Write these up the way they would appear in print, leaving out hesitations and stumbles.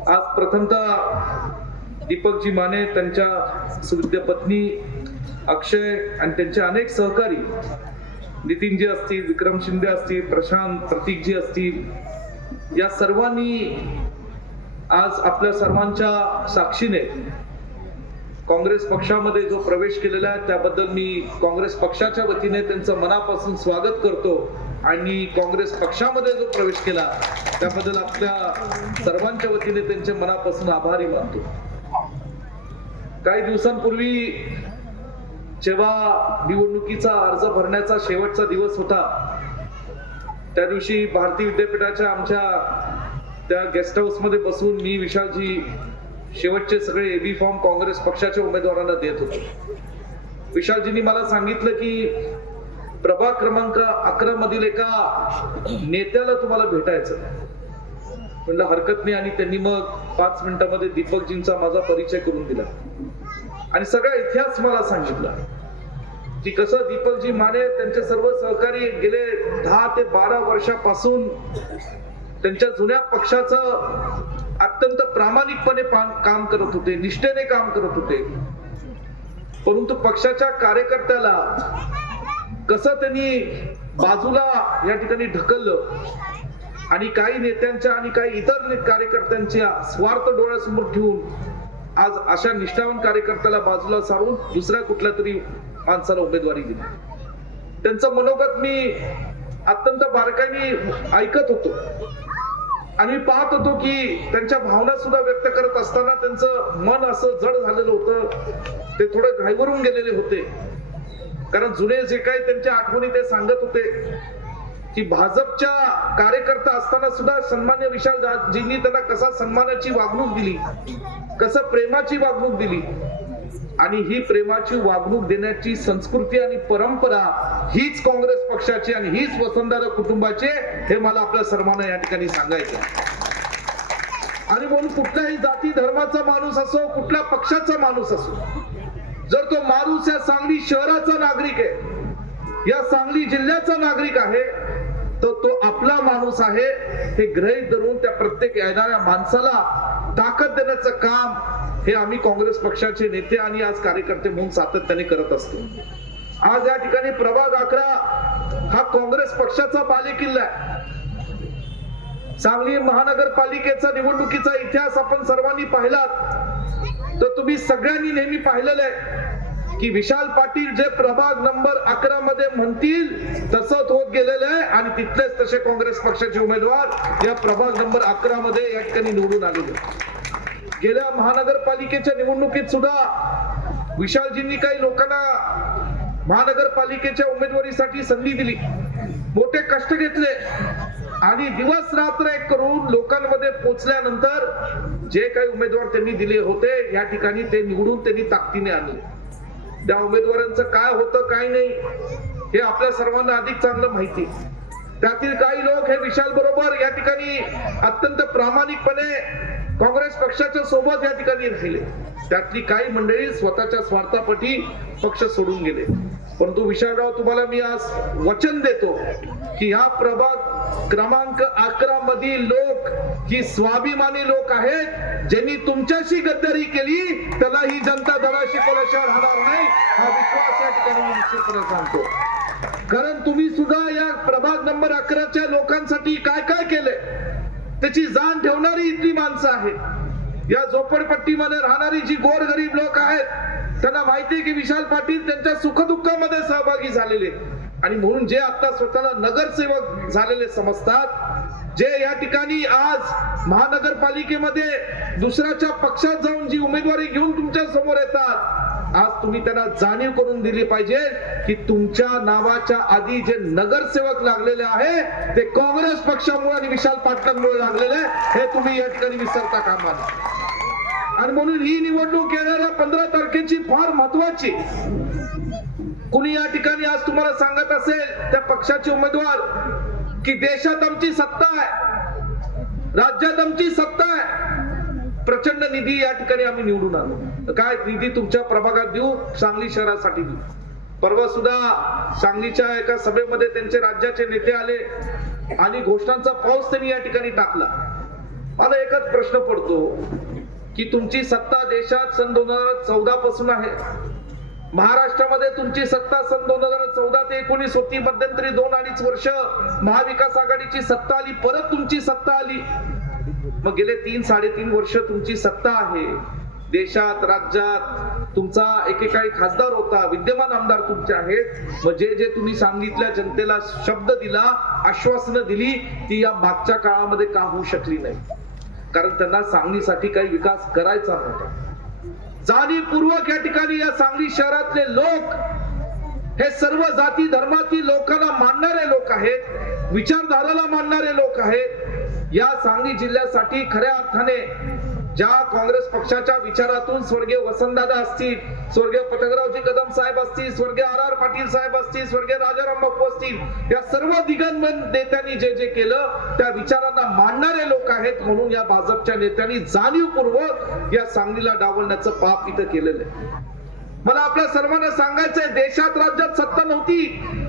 आज प्रथमतः दीपकजी माने, त्यांच्या सुविद्य पत्नी अक्षय आणि त्यांचे अनेक सहकारी नितीनजी असतील, विक्रम शिंदे असतील, प्रशांत, प्रतीकजी असतील, या सर्वांनी आज आपल्या सर्वांच्या साक्षीने काँग्रेस पक्षामध्ये जो प्रवेश केलेला आहे त्याबद्दल मी काँग्रेस पक्षाच्या वतीने त्यांचं मनापासून स्वागत करतो आणि काँग्रेस पक्षामध्ये जो प्रवेश केला त्याबद्दल आपल्या सर्वांच्या वतीने त्यांचे मनापासून आभारी मानतो. काही दिवसांपूर्वी जेव्हा निवडणुकीचा अर्ज भरण्याचा शेवटचा दिवस होता, त्या दिवशी भारतीय विद्यापीठाच्या आमच्या त्या गेस्ट हाऊस मध्ये बसून मी, विशालजी शेवटचे सगळे एबी फॉर्म काँग्रेस पक्षाच्या उमेदवारांना देत होतो. विशालजींनी मला सांगितलं की प्रभाग क्रमांक 11 मधील एका नेत्याला तुम्हाला भेटायचं. म्हणलं हरकत नाही, आणि त्यांनी मग 5 मिनिटांमध्ये दीपकजींचा माझा परिचय करून दिला आणि सगळा इतिहास मला सांगितला की कसं दीपकजी माने त्यांचे सर्व सहकारी गेले 10 ते 12 वर्षापासून त्यांच्या जुन्या पक्षाचं अत्यंत प्रामाणिकपणे काम करत होते, निष्ठेने काम करत होते. परंतु पक्षाच्या कार्यकर्त्याला कसं त्यांनी बाजूला या ठिकाणी ढकललं आणि काही नेत्यांच्या आणि काही इतर कार्यकर्त्यांच्या स्वार्थ डोळ्यासमोर ठेवून आज अशा निष्ठावान कार्यकर्त्याला बाजूला सारून दुसऱ्या कुठल्या तरी माणसाला उमेदवारी दिली. त्यांचं मनोगत मी अत्यंत बारकाईने ऐकत होतो आणि मी पाहत होतो की त्यांच्या भावना सुद्धा व्यक्त करत असताना त्यांचं मन असं जड झालेलं होतं. ते थोडे घाईवरून गेलेले होते, कारण जुने जे काही त्यांच्या आठवणी ते सांगत होते की भाजपच्या कार्यकर्ता असताना सुद्धा सन्मान्य विशालजींनी त्यांना कसा सन्मानाची वागणूक दिली, कसं प्रेमाची वागणूक दिली, आणि ही प्रेमाची वागणूक देण्याची संस्कृती आणि परंपरा हीच काँग्रेस पक्षाची आणि हीच वसुंधरा कुटुंबाचे, हे मला आपल्या सर्वांना या ठिकाणी सांगायचं. आणि म्हणून कुठल्याही जाती धर्माचा माणूस असो, कुठल्या पक्षाचा माणूस असो, जर तो माणूस या सांगली शहराचा नागरिक आहे, या सांगली जिल्ह्याचा नागरिक आहे, तर तो आपला माणूस आहे हे गृहीत धरून त्या प्रत्येक येणाऱ्या माणसाला ताकद देण्याचं काम हे आम्ही काँग्रेस पक्षाचे नेते आणि आज कार्यकर्ते म्हणून सातत्याने करत असतो. आज या ठिकाणी प्रभाग 11 हा काँग्रेस पक्षाचा बालेकिल्ला आहे. सांगली महानगरपालिकेचा निवडणुकीचा इतिहास आपण सर्वांनी पाहिलात तर तुम्ही सगळ्यांनी नेहमी पाहिलेलं आहे की विशाल पाटील जे प्रभाग नंबर 11 मध्ये म्हणतील तसंच होत गेलेलं आहे आणि तिथलेच तसे काँग्रेस पक्षाचे उमेदवार या प्रभाग नंबर 11 मध्ये या ठिकाणी निवडून आलेले. गेल्या महानगरपालिकेच्या निवडणुकीत सुद्धा विशालजींनी काही लोकांना महानगरपालिकेच्या उमेदवारीसाठी संधी दिली, मोठे कष्ट घेतले आणि दिवस रात्र एक करून लोकांमध्ये पोहोचल्यानंतर जे काही उमेदवार त्यांनी दिले होते या ठिकाणी ते निवडून त्यांनी ताकदीने आणले. त्या उमेदवारांचं काय होतं काय नाही हे आपल्या सर्वांना अधिक चांगलं माहिती. त्यातील काही लोक हे विशाल बरोबर या ठिकाणी अत्यंत प्रामाणिकपणे काँग्रेस पक्षाच्या सोबत या ठिकाणी राहिले. त्यातली काही मंडळी स्वतःच्या स्वार्थापोटी पक्ष सोडून गेले. परंतु विशालराव, तुम्हाला मी आज वचन देतो की ह्या प्रभाग क्रमांक 11 मधील लोक ही स्वाभिमानी लोक आहेत. ज्यांनी तुमच्याशी गद्दारी केली त्याला ही जनता दराशी कोणाशिवाय राहणार नाही, हा विश्वास या ठिकाणी मी निश्चितपणे सांगतो. कारण तुम्ही सुद्धा या प्रभाग नंबर 11च्या लोकांसाठी काय काय केले त्याची जाण ठेवणारी इथली माणसं आहेत. या झोपडपट्टीमध्ये राहणारी जी गोरगरीब लोक आहेत त्यांना माहिती की विशाल पाटील त्यांच्या सुखदुःखामध्ये सहभागी झालेले आणि म्हणून जे आता स्वतःला नगरसेवक झालेले समजतात, जे या ठिकाणी आज महानगरपालिकेमध्ये दुसऱ्याच्या पक्षात जाऊन जी उमेदवारी घेऊन तुमच्या समोर येतात, आज तुम्ही त्यांना जाणीव करून दिली पाहिजे की तुमच्या नावाच्या आधी जे नगरसेवक लागलेले आहे ते काँग्रेस पक्षामुळे आणि विशाल पाटलांमुळे लागलेले, हे तुम्ही या ठिकाणी विसरता कामा नये. आणि म्हणून ही निवडणूक येणाऱ्या 15 तारखेची फार महत्वाची. कुणी या ठिकाणी आज तुम्हाला सांगत असेल त्या पक्षाचे उमेदवार की देशात आमची सत्ता आहे, राज्यात आमची सत्ता आहे, प्रचंड निधी या ठिकाणी आम्ही निवडून आलो. काय निधी तुमच्या प्रभागात देऊ, सांगली शहरासाठी देऊ. परवा सुद्धा सांगलीच्या एका सभेमध्ये त्यांचे राज्याचे नेते आले आणि घोषणांचा पाऊस त्यांनी या ठिकाणी टाकला. मला एकच प्रश्न पडतो की तुमची सत्ता देशात सन 2014 पासून आहे. महाराष्ट्रामध्ये तुमची सत्ता सन 2014 ते 19 होती. मध्यंतरी 2-2.5 वर्ष महाविकास आघाडीची सत्ता आली, परत तुमची सत्ता आली. मग गेले 3-3.5 वर्ष तुमची सत्ता आहे. देशात राज्यात तुमचा एकेकाळी खासदार होता, विद्यमान आमदार तुमचे आहेत. मग जे तुम्ही सांगितल्या जनतेला शब्द दिला, आश्वासनं दिली, ती या मागच्या काळामध्ये का होऊ शकली नाही? कारण त्यांना सांगलीसाठी काही विकास करायचा नव्हता. जाणीवपूर्वक या ठिकाणी या सांगली शहरातले लोक हे सर्व जाती धर्मातील लोकांना मानणारे लोक आहेत, विचारधाराला मानणारे लोक आहेत. या सांगली जिल्ह्यासाठी खऱ्या अर्थाने ज्या काँग्रेस पक्षाच्या विचारातून स्वर्गीय वसंतदादा असतील, स्वर्गीय पटकरावजी कदम साहेब असतील, स्वर्गीय R.R. पाटील साहेब असतील, स्वर्गीय राजाराम बापू असतील, या सर्व दिग्गज नेत्यांनी जे केलं त्या विचारांना मानणारे लोक आहेत. म्हणून या भाजपच्या नेत्यांनी जाणीवपूर्वक या सांगलीला डावलण्याचं पाप इथं केलेलं आहे. मला आपल्या सर्वांना सांगायचंय, देशात राज्यात सत्ता नव्हती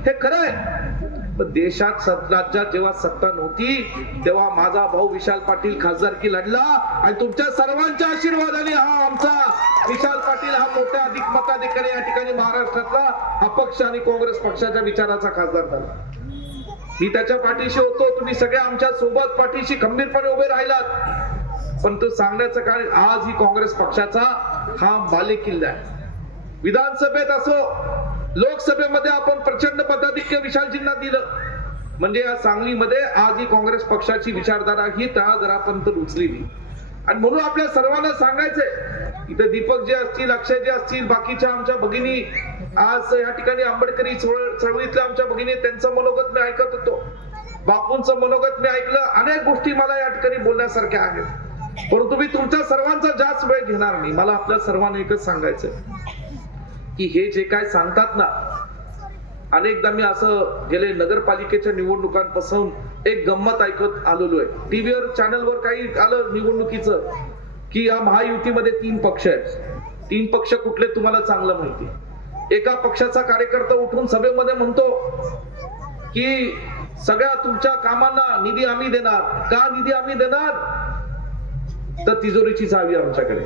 हे खरं आहे, पण देशात राज्यात जेव्हा सत्ता नव्हती तेव्हा माझा भाऊ विशाल पाटील खासदारकी लढला आणि तुमच्या सर्वांच्या आशीर्वादाने हा आमचा विशाल पाटील हा मोठ्या अधिक मताधिकारी या ठिकाणी महाराष्ट्रातला अपक्ष आणि काँग्रेस पक्षाच्या विचाराचा खासदार झाला. मी त्याच्या पाठीशी होतो, तुम्ही सगळे आमच्या सोबत पाठीशी खंबीरपणे उभे राहिलात. पण तो सांगण्याचं कारण आज ही काँग्रेस पक्षाचा हा बालेकिल्ला आहे. विधानसभेत असो, लोकसभेमध्ये आपण प्रचंड मताधिक्य विशालजींना दिलं. म्हणजे या सांगलीमध्ये आज ही काँग्रेस पक्षाची विचारधारा ही तळागाळापर्यंत रुजलेली. आणि म्हणून आपल्या सर्वांना सांगायचंय, इथे दीपक जे असतील, अक्षय जे असतील, बाकीच्या आमच्या भगिनी आज या ठिकाणी आंबेडकरी चळवळीतल्या आमच्या भगिनी, त्यांचं मनोगत मी ऐकत होतो, बापूंचं मनोगत मी ऐकलं. अनेक गोष्टी मला या ठिकाणी बोलण्यासारख्या आहेत, परंतु मी तुमच्या सर्वांचा जास्त वेळ घेणार नाही. मला आपल्या सर्वांना एकच सांगायचंय की हे जे काय सांगतात ना, अनेकदा मी असं गेले नगरपालिकेच्या निवडणुकांपासून एक गंमत ऐकत आलेलो आहे. टीव्हीवर चॅनलवर काही आलं निवडणुकीचं की या महायुतीमध्ये 3 पक्ष आहेत. 3 पक्ष कुठले तुम्हाला चांगलं माहिती. एका पक्षाचा कार्यकर्ता उठून सभेमध्ये म्हणतो की सगळ्या तुमच्या कामांना निधी आम्ही देणार. का निधी आम्ही देणार? तर तिजोरीची चावी आमच्याकडे.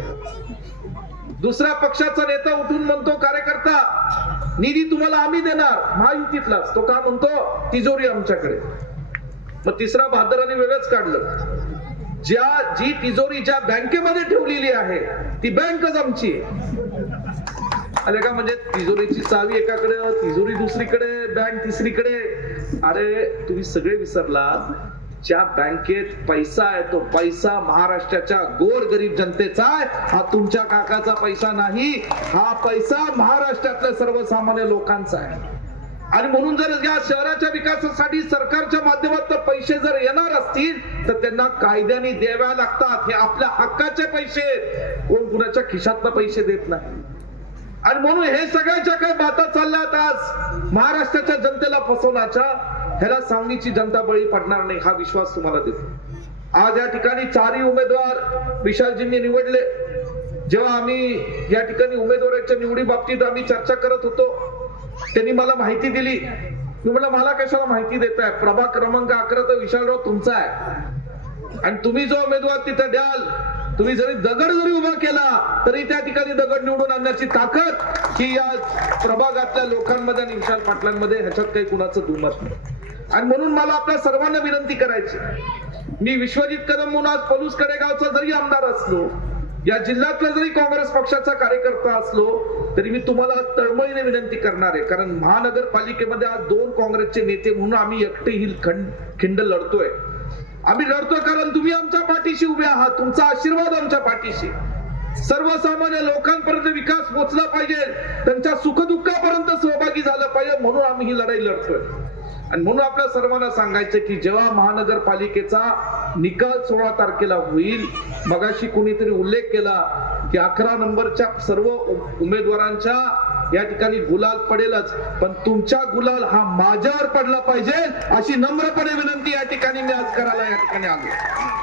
दुसऱ्या पक्षाचा नेता उठून म्हणतो, कार्यकर्ता निधी तुम्हाला आम्ही देणार, महायुतीतलाच. तो का म्हणतो? तिजोरी आमच्याकडे. मग तिसरा बहादरांनी वेगळंच काढलं, जी तिजोरी ज्या बँकेमध्ये ठेवलेली आहे ती बँकच आमची आले का. म्हणजे तिजोरीची चावी एकाकडे, तिजोरी दुसरीकडे, बँक तिसरीकडे. अरे तुम्ही सगळे विसरलात, ज्या बँकेत पैसा आहे तो पैसा महाराष्ट्राच्या गोरगरीब जनतेचा आहे. हा तुमच्या काकाचा पैसा नाही, हा पैसा महाराष्ट्रातल्या सर्वसामान्य लोकांचा आहे. आणि म्हणून जर या शहराच्या विकासासाठी सरकारच्या माध्यमातून पैसे जर येणार असतील तर त्यांना कायद्याने द्याव्या लागतात. हे आपल्या हक्काचे पैसे, कोण कुणाच्या खिशातनं पैसे देत नाही. आणि म्हणून हे सगळ्याच्या काही बाता चालल्यात आज महाराष्ट्राच्या जनतेला फसवण्याच्या, ह्याला सांगलीची जनता बळी पडणार नाही हा विश्वास तुम्हाला देतो. आज या ठिकाणी 4ही उमेदवार विशालजींनी निवडले. जेव्हा आम्ही या ठिकाणी उमेदवाराच्या निवडी बाबतीत आम्ही चर्चा करत होतो, त्यांनी मला माहिती दिली. मी म्हटलं मला कशाला माहिती देताय, प्रभाग क्रमांक 11 तर विशालराव तुमचा आहे आणि तुम्ही जो उमेदवार तिथे द्याल, तुम्ही जरी दगड जरी उभा केला तरी त्या ठिकाणी दगड निवडून आणण्याची ताकद ही या प्रभागातल्या लोकांमध्ये आणि विशाल पाटलांमध्ये, ह्याच्यात काही कुणाचं दुमत नाही. आणि म्हणून मला आपल्या सर्वांना विनंती करायची, मी विश्वजित कदम म्हणून आज पलूस कडेगावचा जरी आमदार असलो, या जिल्ह्यातला जरी काँग्रेस पक्षाचा कार्यकर्ता असलो, तरी मी तुम्हाला तळमळीने विनंती करणार आहे. कारण महानगरपालिकेमध्ये आज 2 काँग्रेसचे नेते म्हणून आम्ही एकटे ही खिंड लढतोय. आम्ही लढतोय कारण तुम्ही आमच्या पाठीशी उभे आहात, तुमचा आशीर्वाद आमच्या पाठीशी. सर्वसामान्य लोकांपर्यंत विकास पोहोचला पाहिजे, त्यांच्या सुखदुःखापर्यंत सहभागी झालं पाहिजे, म्हणून आम्ही ही लढाई लढतोय. आणि म्हणून आपल्या सर्वांना सांगायचं की जेव्हा महानगरपालिकेचा निकाल 16 तारखेला होईल, मगाशी कोणीतरी उल्लेख केला की 11 नंबरच्या सर्व उमेदवारांच्या या ठिकाणी गुलाल पडेलच, पण तुमचा गुलाल हा माझ्यावर पडला पाहिजे अशी नम्रपणे विनंती या ठिकाणी मी आज करायला या ठिकाणी आलो.